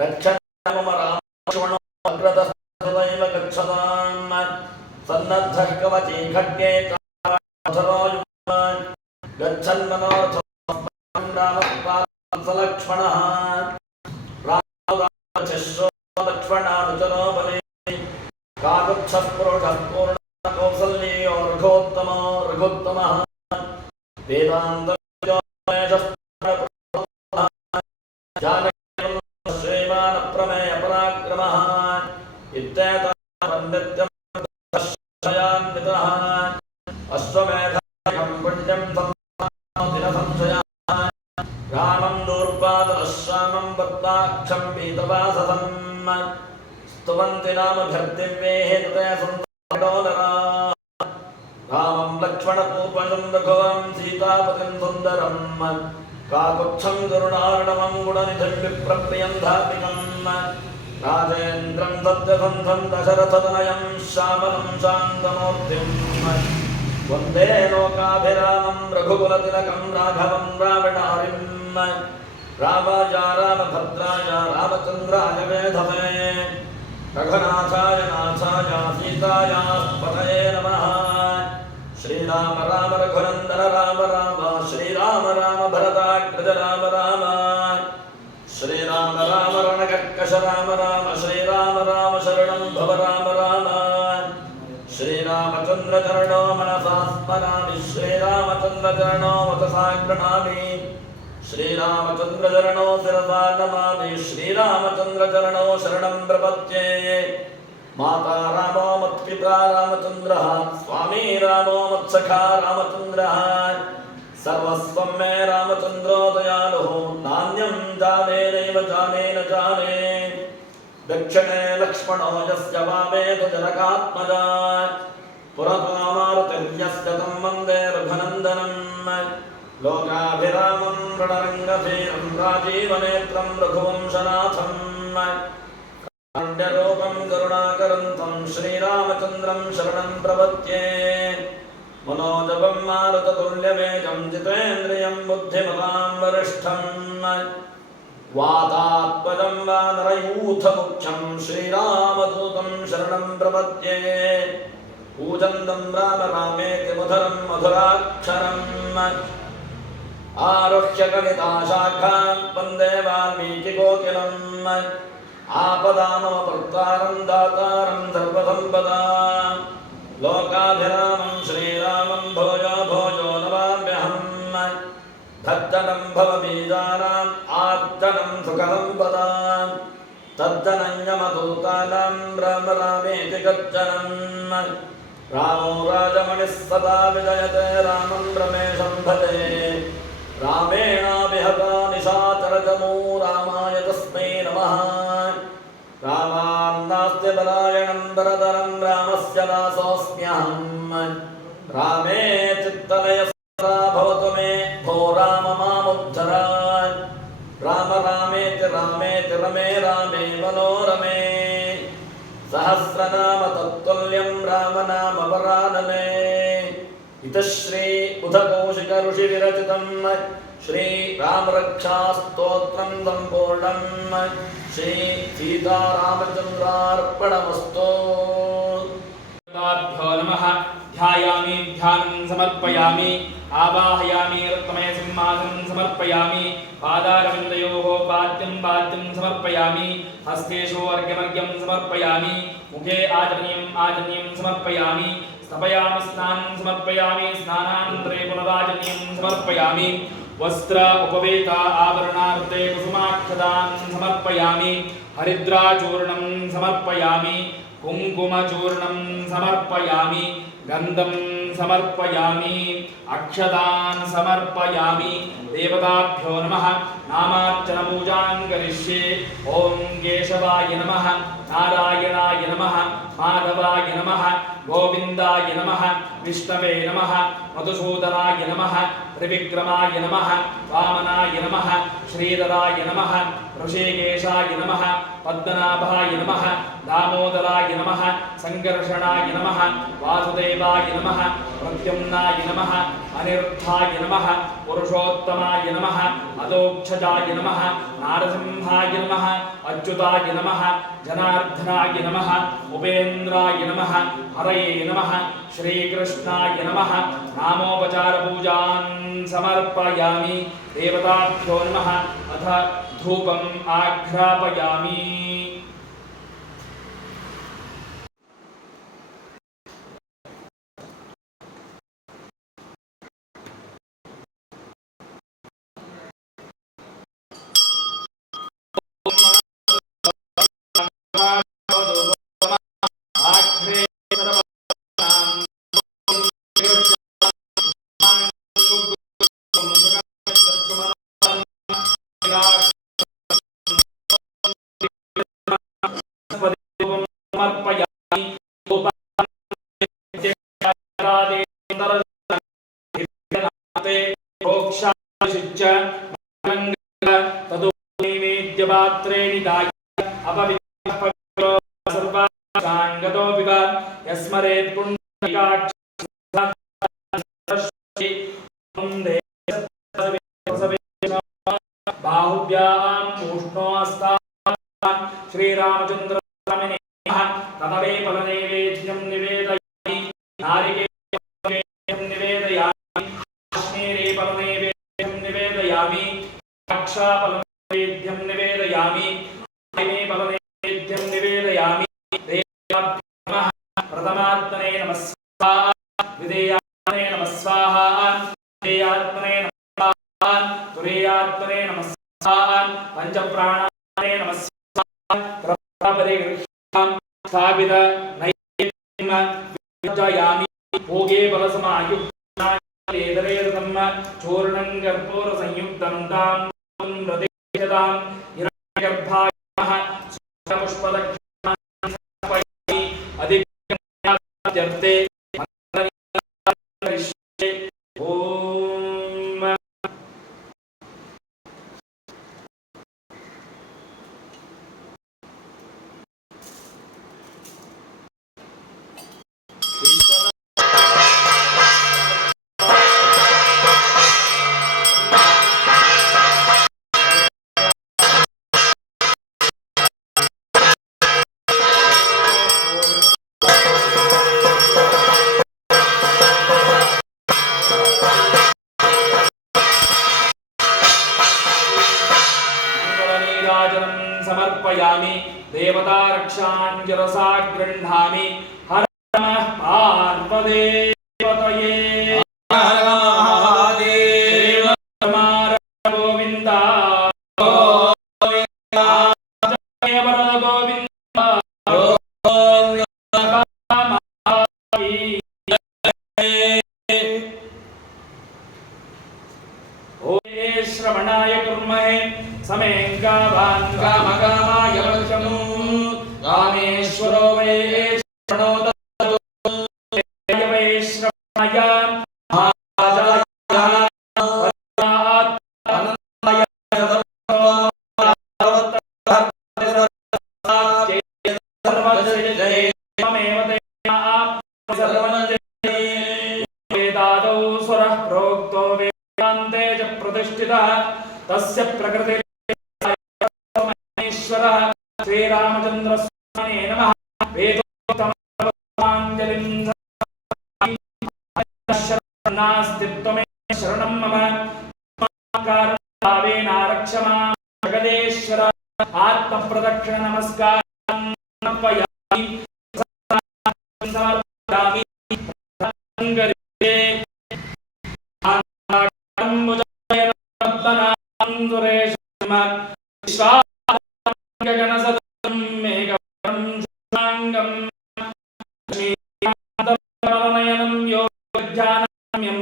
रक्षणमम रामलक्ष्मणो अग्रतस्तदैव गच्छताम् सन्नद्धः कवची खड्गे चापधरो युवान् गच्छन्मनोऽर्थं रामः रामशिष्यो लक्ष्मणानुचरो बले काकुत्स्थः पुरुषः पूर्णः कौसल्यो रघोत्तमो रघुत्तमः श्रीमान् प्रमेय पराक्रमः इत्येतान्वितः अश्वमेधं पुण्यं संसंशयः रामं दूर्वादरः श्यामं वत्ताक्षं पीतवाससं स्तुवन्ति नामभ्यर्दिव्यैः तते सन्तोदरा रामं लक्ष्मणपूर्वजं रघुवं सीतापतिं सुन्दरं काकुत्स्थं करुणार्णवं गुणनिधिं विप्रप्रियं धार्मिकं राजेन्द्रं सत्यसन्धं दशरथतनयं श्यामलं शान्तमूर्तिं वन्दे लोकाभिरामं रघुकुलतिलकं राघवं रावणारिं रामाय रामभद्राय रामचन्द्राय वेधसे रघुनाथाय नाथाय सीताय पतये नमः श्रीराम राम रघुनन्दन राम राम श्रीराम राम भरताग्रज राम राम श्रीराम राम रणकर्कश राम राम श्रीराम राम शरणं भव राम राम श्रीरामचन्द्र चरणो मनसा स्मरामि श्रीरामचन्द्र चरणो वचसा गृह्णामि श्रीरामचन्द्र चरणो शिरसा नमामि श्रीरामचन्द्र चरणो शरणं प्रपद्ये माता रामो मत्पिता रामचन्द्रः स्वामी रामो मत्सखा रामचन्द्रः सर्वस्वं मे रामचन्द्रो दयालुः नान्यं जाने नैव जाने न जाने दक्षिणे लक्ष्मणो यस्य वामे तु जनकात्मजा पुरतो मारुतिर्यस्य तं वन्दे रघुनन्दनम् लोकाभिरामं रणरङ्गधीरं राजीवनेत्रं रघुवंशनाथम् कारुण्यरूपं करुणाकरन्तं श्रीरामचन्द्रं शरणं प्रपद्ये मनोजवं मारुततुल्यवेगं जितेन्द्रियं बुद्धिमतां वरिष्ठम् वातात्मजं वानरयूथमुख्यं श्रीरामदूतं शरणं प्रपद्ये पूजन्तं राम रामेति मधुरं मधुराक्षरम् आरुह्य कविताशाखां वन्दे वाल्मीकिकोकिलम् आपदामपर्तारं दातारं सर्वसम्पदां लोकाभिरामं श्रीरामं भोजो भोजो नमाम्यहम् भक्तनं भवबीजानाम् आर्तनं सुखसम्पदां तद्दनञ्जमदूतानां राम रामेति गच्चनम् रामो राजमणिः सदा विजयते रामं रमेशं भजे रामेणाभिहता निशाचरजमो रामाय तस्मै नमः रामान्नास्ति परायणं वरदरं रामस्य दासोऽस्म्यहम् रामे चित्तलयः भवतु मे भो राम मामुद्धर राम रामेति रामेति रमे रामे मनोरमे सहस्रनाम तत्तुल्यं राम नाम वरानने इतः श्री उदकौशिक ऋषिविरचितं श्री रामरक्षास्तोत्रं सम्पूर्णं श्री सीतारामचन्द्रार्पणमस्तु। भ्यो नमः। ध्यायामि ध्यानं समर्पयामि आवाहयामि रत्नमय सिंहासनं समर्पयामि पादारविन्दयोः पाद्यं समर्पयामि हस्तेषु अर्घ्यमर्घ्यं समर्पयामि मुखे आचमनीयं समर्पयामि स्थापयामि स्नानं समर्पयामि स्नानानन्तरे पुनराचमनीयं समर्पयामि वस्त्र उपवेत आवरणार्थे कुसुमाक्षतां समर्पयामि हरिद्राचूर्णं समर्पयामि कुङ्कुमचूर्णं समर्पयामि गन्धं समर्पयामि अक्षतान् समर्पयामि देवताभ्यो नमः नामार्चनपूजां करिष्ये ॐ केशवाय नमः नारायणाय नमः माधवाय नमः गोविन्दाय नमः विष्णवे नमः मधुसूदनाय नमः त्रिविक्रमाय नमः वामनाय नमः श्रीधराय नमः ऋषिकेशाय नमः पद्मनाभाय नमः दामोदराय नमः संकर्षणाय नमः वासुदेवाय नमः प्रद्युम्नाय नमः अनिरुद्धाय नमः पुरुषोत्तमाय नमः अदोक्षजाय नमः नारसिंहाय नमः अच्युताय नमः जनार्दनाय नमः उपेन्द्राय नमः हरये नमः श्रीकृष्णाय नमः नामोपचारपूजां समर्पयामि देवताभ्यो नमः अथ धूपम् आघ्रापयामि। श्रीरामचंद्र तदवे फलनैवेद्यं निवेदयामि नारिकेलं निवेदयामि काश्मीरी फलनैवेद्यं निवेदयामि द्राक्षाफलनैवेद्यं निवेदयामि दायिनी फलनैवेद्यं निवेदयामि देवाभ्यो नमः प्रथमात्मने नमः स्वाहा विधेयात्मने नमः स्वाहा विधेयात्मने नमः स्वाहा तुरीयात्मने नमः स्वाहा पंचप्राणात्मने नमः स्वाहा परिगृह्यां स्थापित नैवेद्यं विजयामि भोगे बलसमायुक्तं चूर्णं कर्पूर संयुक्तं तां प्रदिशतां हिरण्यगर्भाय नमः पुष्पलक्ष्मणं समर्पयामि अधिकर्ते समर्पयामि देवता रक्षाञ्जरसा गृह्णामि हर नमः पार्वतीपतये महादेव गोविन्द श्रवणाय कुर्महे समेङ्गाभान् कामकामाय वचमु कामेश्वरो वै श्रवणो ददातु वै श्रवणाय महाराजाय वेदादौ स्वरः प्रोक्तो वेदान्ते च प्रतिष्ठितः तस्य प्रकृते महेश्वरः श्रीरामचन्द्र स्वामिने नमः वेदोक्तमञ्जलिं नास्ति त्वमेव शरणं मम कारणभावेन रक्ष मां जगदेश्वर आत्मप्रदक्षिण नमस्कारं समर्पयामि समर्पयामि गणसदं मेघवर्णं शुभाङ्गं लक्ष्मीकान्तमनयनं योगज्ञानम्यं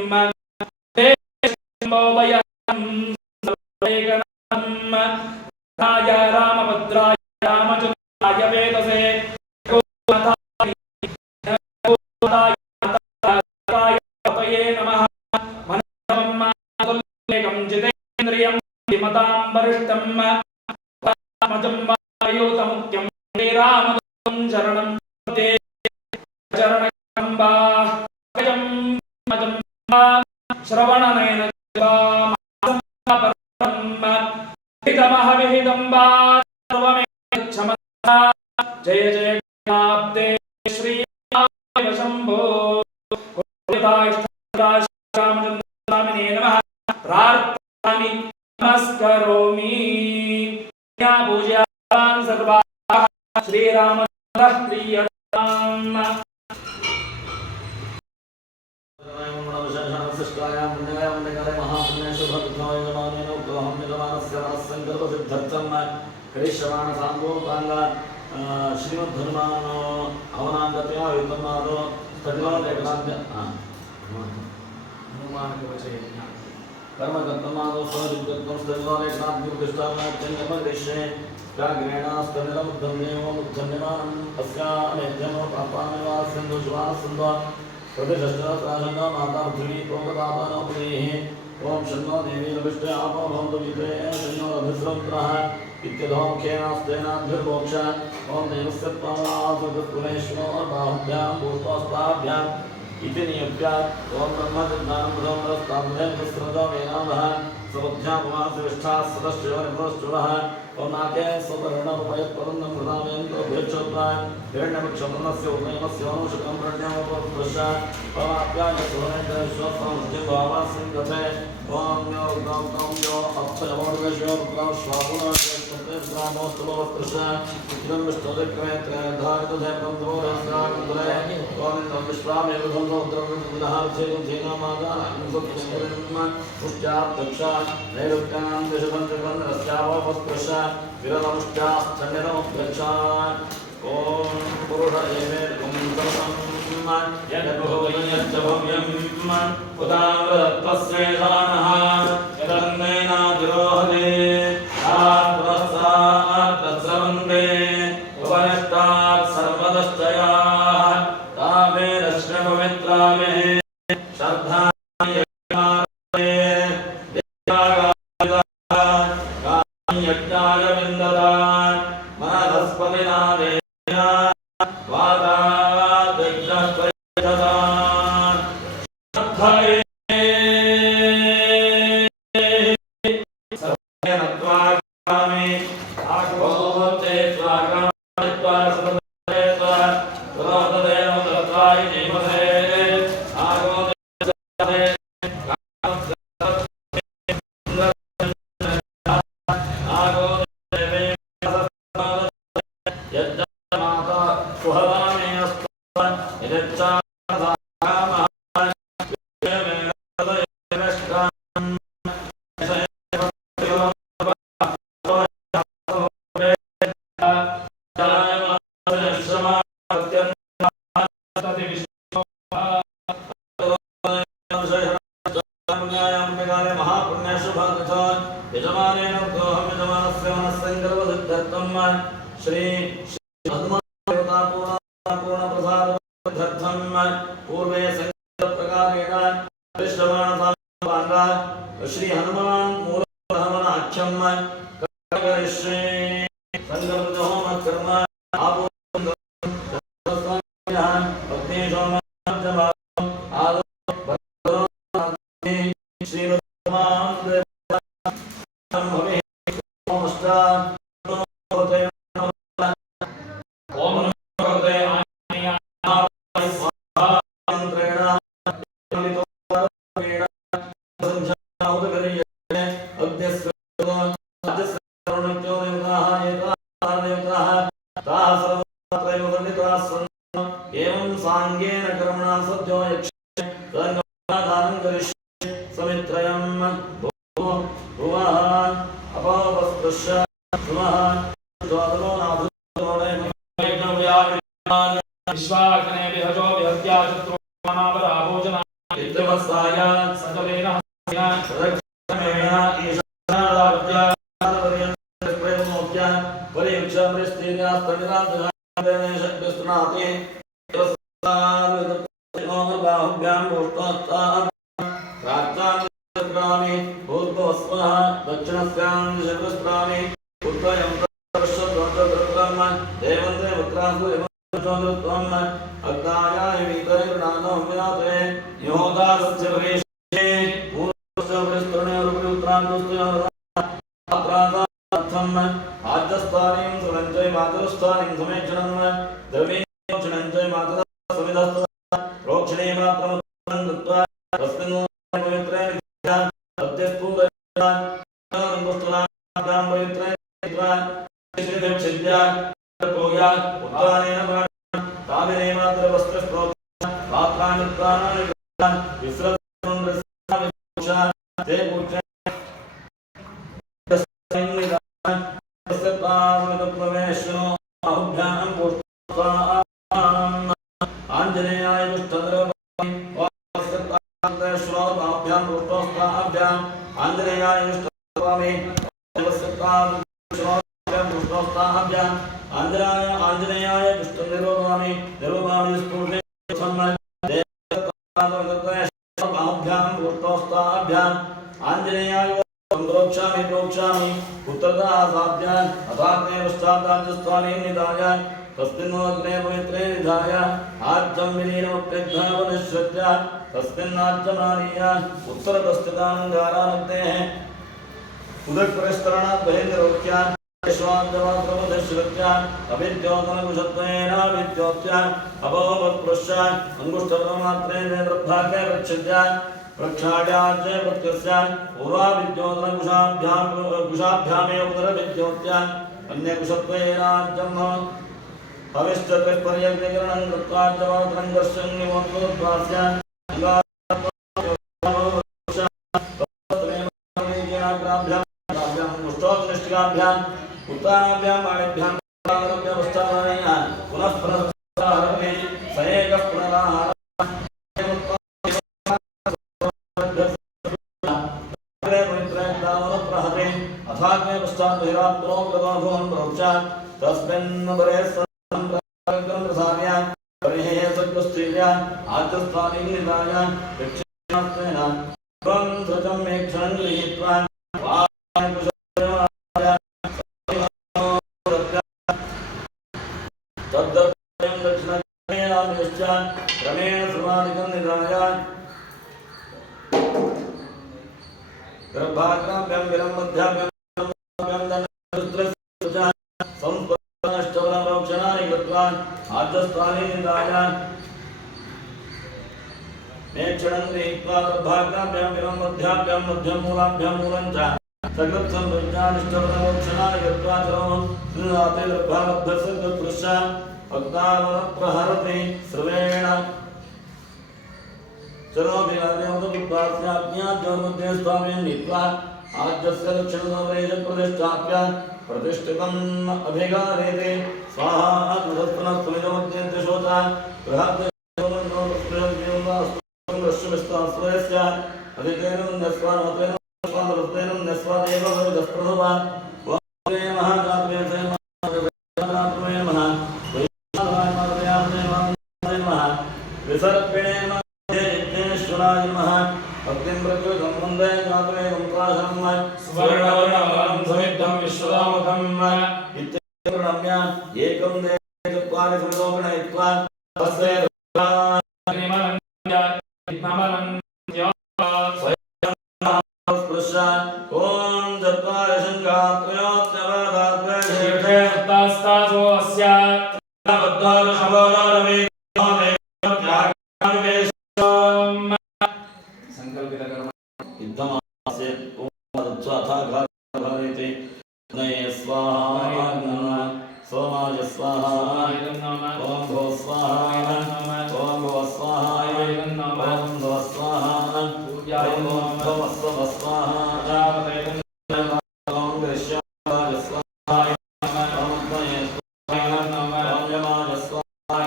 राय रामभद्राय रामचन्द्राय वेदसे नमः मनोरमं जितेन्द्रियं मतां वरिष्ठं मजम्बायुतमुख्यं श्रीरामदूतं शरणं ते चरणकम्बा गजं मजम्बा श्रवणनयन हितमहविहितं सर्वमेच्छमः जय जय गणाब्दे श्री शम्भो रामचन्द्रामिने नमः प्रार्थयामि नमस्करोमि पूज्यान् सर्वाः श्रीरामचन्द्रः प्रीयताम् श्रीमद्धनुमान अवनागत्या युतमादो तद्वादेकनाद्य कर्मकर्तमादो स्वजितत्वं तद्वादेकनाद्युक्तिष्ठानात्यङ्गमदिश्ये प्राग्रेणास्तनिलमुद्धन्देवो मुद्धन्यमानम् अस्यामेध्यमो पापानिवास्यन्दुष्वासन्दो प्रतिष्ठस्त्राशन्नो माता पृथिवी प्रोगतापानोपदेः ओम शन्नो देवी लविष्टे आपो भवन्तु विद्वे शन्नो रभिस्रौत्रः इत्यधोमुखेनास्तेनाभ्युर्मोक्ष ओम देवस्य त्वमासुतपुरेश्वरो बाहुभ्यां भूतोस्ताभ्याम् इति नियम्य ओम ब्रह्मज्ञानं ब्रह्मस्ताभ्यां विस्रजो वेनामः समुद्ध्यापमासविष्ठाः सदश्चयोनिपुरश्चुरः ओम नाके स्वपर्णमुपयत्परन्दं प्रदामेन्द्रोभ्यक्षोत्रा हिरण्यवृक्षवर्णस्य उदयमस्य अनुषकं प्रज्ञामपुरुष ओमाप्यायसुरेन्द्रेश्वरसंस्थितवासिं गते ओम यो गौ अक्षयमोर्गश्यो स्वापुनोस्तुलोस्कृश इदं विष्णुदिक्रेत्रधारितधैर्यन्दोरस्राकुन्दरे गोविन्दं विश्वामेव धन्दोद्रविन्दुदहार्चेदुधेनामादानन्दोत्तमं पुष्ट्याप्तक्षा नैरुक्यां दिशबन्धुबन्धरस्यावपस्पृश विरलमुष्ट्याश्चण्यनमुपगच्छान् ओम पुरुष एवेकं सर्वं यद्भुवयश्च भव्यं उदावृत्तस्येषानः यदन्नेनाधिरोहते तत्स्रवन्ते उपनिष्टात् सर्वदश्चयाः तामे रश्मिपवित्रामे यज्ञाय विन्ददान् मनस्पतिना देना वादात् यज्ञस्त्वयच्छतान् श्रद्धये सर्वेणत्वाग्रामे आगोते स्वाग्रामित्वा सर्वदेत्वा सर्वदेव तत्त्वाय जीवसे आगोते श्री पूर्वे प्रकारेण श्री हनुमान मूल आख्यम संगम होम कर्म श्री ताः सर्वत्रैव दण्डिताः सन् एवं साङ्गेन कर्मणा सद्यो यक्ष्ये तदङ्गदानं करिष्ये समित्रयं भुवः अपावस्पृश्य सुमः द्वादरो नाधुरोणय विश्वाग्ने विहजो विहत्या शत्रुनावराभोजना इत्यवस्ताय सकलेन हस्तेन प्रदक्षिणेन ईशानादाभ्य प्रयमोक्य परियुक्षमृष्टिन्यास्तनिरान्तरान्तरेणेशक्तिस्तुनाति बाहुभ्यां गोष्ठोत्साह प्राप्तानि भूर्भुवस्वः दक्षिणस्यां शतस्त्राणि उत्तरं प्रश्यद्वन्द्वकृतं देवन्ते पुत्रासु चोदृत्वम् अग्नायाय वीतरे गृणानो विनाते योदासस्य भवेशे पूर्वस्य परिस्तरणे रुपयुत्रान्तुस्तयो प्रातार्थम् आद्यस्थानीं सुरञ्जय मातरस्थानीं समेक्षणं द्रवीक्षणञ्जय मातरः समिधस्तः प्रोक्षणे मात्रमुत्तरं कृत्वा तस्मिन् पवित्रे सत्यस्फूर्तयान् अङ्गुष्ठनाभ्यां पवित्रे श्रीदेवच्छिद्या कोया उत्तानेन तामिने मात्र वस्त्रस्प्रोक्ष पात्राणि विस्रतं रसना ते पुरुष तस्यतामिदप्रवेशनो बाहुभ्यां पुष्पाम् आञ्जनेयाय दुष्टद्रवामि बाहुभ्यां पुष्पोस्ताभ्याम् आञ्जनेयाय दुष्टद्रवामि पुष्पोस्ताभ्याम् आञ्जनेयाय दुष्टनिरोधामि निरोधामि स्फूर्णे बाहुभ्यां पुष्पोस्ताभ्याम् आञ्जनेयाय प्रोक्षामि प्रोक्षामि उत्तरतः आसाद्यान् अथाग्ने पश्चादाज्यस्थानीं निधाय तस्मिन्नग्ने पवित्रे निधाय आज्यं विलीनमुत्तिग्धावनिश्चित्य तस्मिन्नाज्यमानीय उत्तरतस्थितानङ्गारानग्नेः उदक्परिस्तरणात् बहिर्निरोक्य विश्वाद्यमात्रमुदश्रित्य अविद्योतनकुशत्वेन विद्योत्य अभवत्पृश्य अङ्गुष्ठप्रमात्रेण नेत्रभागे प्रच्छिद्य प्रक्षाळ्याच्च प्रत्यस्य पूर्वाविद्योतनकुशाभ्यामेव पुनरविद्योत्य अन्यकुशत्वेनाज्यं भविष्यत्पर्यग्निकरणं कृत्वा जवात्रं दर्शन्निमोत्तोद्वास्य मुष्टोपनिष्ठिकाभ्याम् उत्तानाभ्यां वाणिभ्यां पुनः पुनः स एकः पुनराहारः अथाग्ने पश्चात् बहिरात्मनो कृतोऽभवन् प्रोक्ष तस्मिन् परे प्रसार्य परिहे सद्गुस्त्रीर्य आद्यस्थानीं निधाय दक्षिणास्तेन त्वं ध्रुजं मे क्षणं गृहीत्वा तद्दर्शनं दक्षिणेनाभिश्च क्रमेण सर्वाधिकं निधाय गर्भाग्राभ्यां विलम्बध्याभ्यां संस्पष्टवनप्रोक्षणानि कृत्वा आद्यस्थाने निधाय नेक्षणं गृहीत्वा गर्भाग्राभ्यां विलम्बध्याभ्यां मध्यमूलाभ्यां मूलं च सकृत्संविज्ञानिष्टवनप्रोक्षणानि कृत्वा सर्वं गर्भावद्धस्य भक्तावनप्रहरति सर्वेण चरोभिलाज्ञाज्ञाज्ञामध्ये स्वामिन् नीत्वा आज्यस्य दक्षिणसमरेश प्रतिष्ठाप्य प्रतिष्ठितम् अभिगारेते स्वाहा दुरत्नस्त्वमिदमध्ये शोचा बृहद् अधिकेन न्यस्वान् स्वामरस्तेन न्यस्वादेव भविदस्प्रभुवा वामे महाजातवेसे महाजातवे महा विसर्पिणे यज्ञेश्वराय नमः भक्तिं प्रकृतं वन्दे जातवेदं प्राशनं सुवर्णवर्णं समिद्धं विश्वदामुखं इत्यप्रणम्य एकं देवं चत्वारि समितोपनयित्वा तस्य स्पृश्य ॐ चत्वारि शङ्कात्रयोत्यवधात्मशीर्षेऽस्तासो अस्य बद्धारशवरारमे संकल्पितकर्म युद्धमासे ओम स्वाथा घाते नये स्वाहा सोमा भवाय स्वाहा ओम भो स्वाहा ओम भो स्वाहा ओम भो स्वाहा ओम भव स्वाहा ओम कृष्णाय स्वाहा ओम त्वये स्वाहा ओम यमाय स्वाहा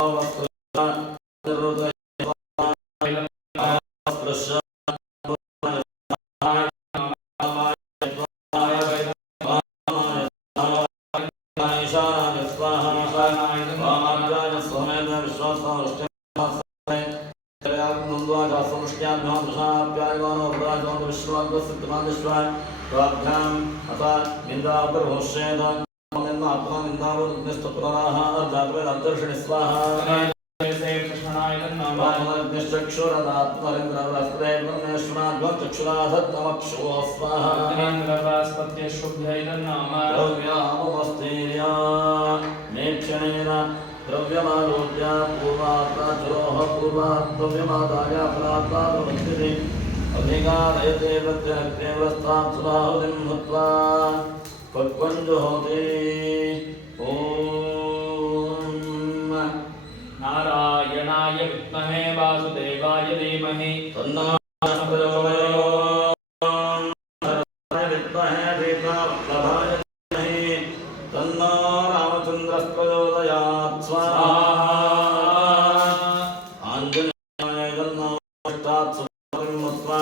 ओम वस्तुषा हृदय स्वाहा द्रव्यमालोक्य पूर्वात्रोह पूर्वाद्रव्यमादाय फलात्वादवृत्तिः अधिकारयते प्रत्यक्तेवस्तात् सुराहुतिं भूत्वा पक्वञ्जुहोति ॐ नारायणाय विद्महे वासुदेवाय धीमहि तन्नो प्रचोदयात् विद्महे सीतावल्लभाय धीमहि तन्नो रामचन्द्रः प्रचोदयात् स्वाहा आञ्जनेयाय तन्नो अष्टात् सुराहुतिं भूत्वा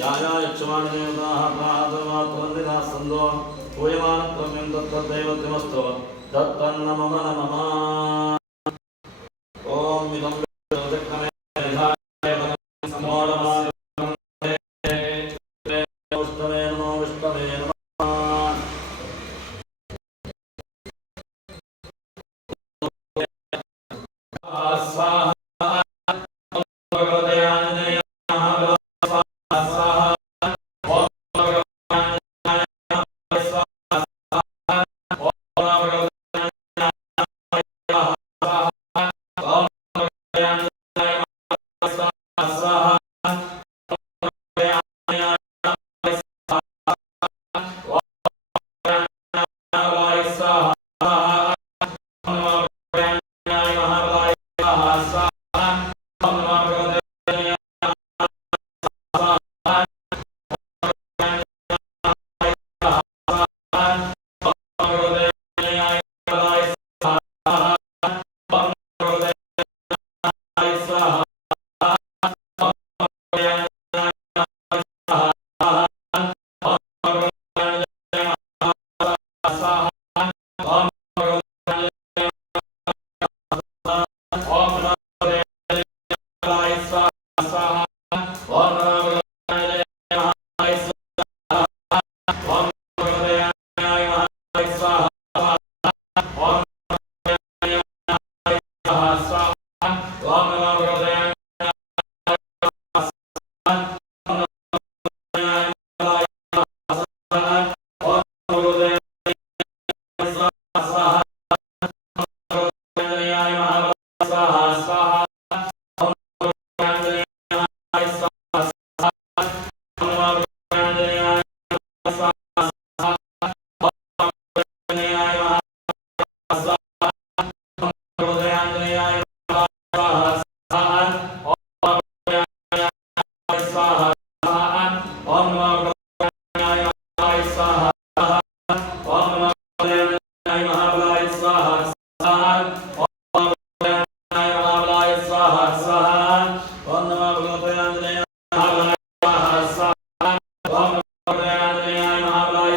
याया यक्षमाणदेवताः प्रातर्मात्रवन्दिताः सन्तो पूयमानत्वं तत्तद्दैवत्यमस्तु तत्तन्न मम नमः ओम इदं विष्णुदत्तमे विधाय समोरमानमे विष्णवे नमो विष्णवे नमः स्वाहा भगवते आञ्जनेयाय स्वाहा ओम भगवते आञ्जनेयाय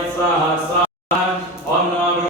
स्वाहा ओम भगवते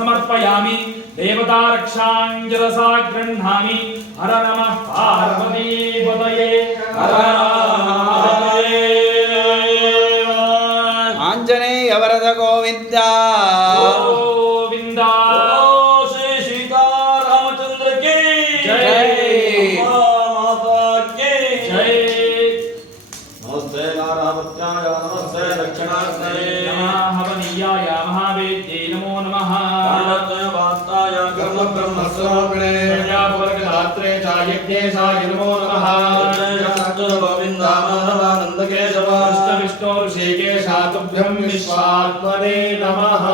समर्पयामि देवता रक्षाञ्जलसा गृह्णामि हर नमः पार्वतीपतये हर आञ्जनेय वरद गोविन्द गोविन्द श्री सीतारामचंद्र की जय माता की जय नमस्ते नारायणाय नमस्ते दक्षिणाग्नये नमः हवनीयाय महावेद्ये नमो नमः वार्ताय कर्म ब्रह्मस्वरूपिणे प्रजापवर्गदात्रे च यज्ञेशाय नमो नमः गोविन्दानन्द केशव विष्णु ऋषिकेशातुभ्यं विश्वात्मने नमः